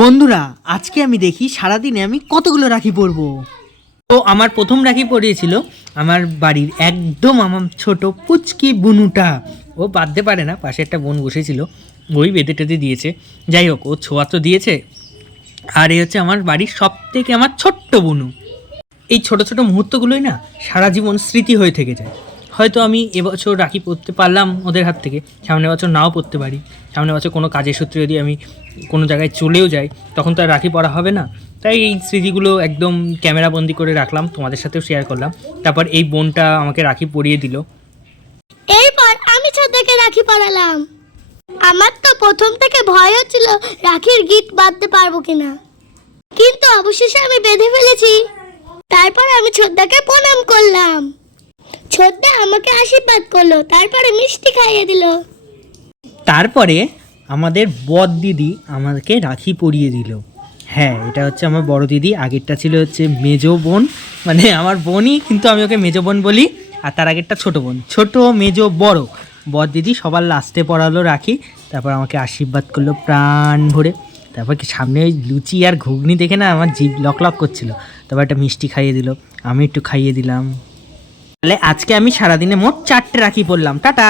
বন্ধুরা আজকে আমি দেখি সারাদিনে আমি কতগুলো রাখি পরবো। তো আমার প্রথম রাখি পরিয়েছিল আমার বাড়ির একদম আমার ছোট পুচকি বুনুটা। ও বাঁধতে পারে না, পাশে একটা বোন বসেছিল, ওই বেঁধে টেঁধে দিয়েছে। যাই হোক, ও ছোঁয়া তো দিয়েছে। আর এই হচ্ছে আমার বাড়ির সব থেকে আমার ছোট্ট বুনু। এই ছোট ছোট মুহূর্তগুলোই না সারা জীবন স্মৃতি হয়ে থেকে যায়। হয়তো আমি এবছর রাখি পরতে পারলাম ওদের হাত থেকে, সামনের বছর নাও পরতে পারি। সামনের বছর কোনো কাজের সূত্রে যদি আমি কোনো জায়গায় চলেও যাই, তখন তো আর রাখি পরা হবে না। তাই এই স্মৃতিগুলো একদম ক্যামেরাবন্দি করে রাখলাম, তোমাদের সাথেও শেয়ার করলাম। তারপর এই বোনটা আমাকে রাখি পরিয়ে দিল। এরপর আমি ছোটকে রাখি পরালাম। আমার তো প্রথম থেকে ভয় হচ্ছিল রাখির গিট বাঁধতে পারবো কিনা, কিন্তু অবশেষে আমি বেঁধে ফেলেছি। তারপর আমি ছোটদাকে প্রণাম করলাম। ছোটদা আমাকে আশীর্বাদ করলো, তারপরে মিষ্টি খাইয়ে দিল। তারপরে আমাদের বড় দিদি আমাকে রাখি পরিয়ে দিল। হ্যাঁ, এটা হচ্ছে আমার বড় দিদি। আগেরটা ছিল হচ্ছে মেজো বোন, মানে আমার বোনই, কিন্তু আমি ওকে মেজো বোন বলি। আর তার আগেরটা ছোটো বোন। ছোটো, মেজো, বড়। বড় দিদি সবার লাস্টে পরালো রাখি। তারপর আমাকে আশীর্বাদ করলো প্রাণ ভরে। তারপর কি সামনে ওই লুচি আর ঘুগনি দেখে না আমার জিভ লক লক করছিল। তারপর একটা মিষ্টি খাইয়ে দিল, আমি একটু খাইয়ে দিলাম। তাহলে আজকে আমি সারাদিনে মোট 4টে রাখি পরলাম। টাটা।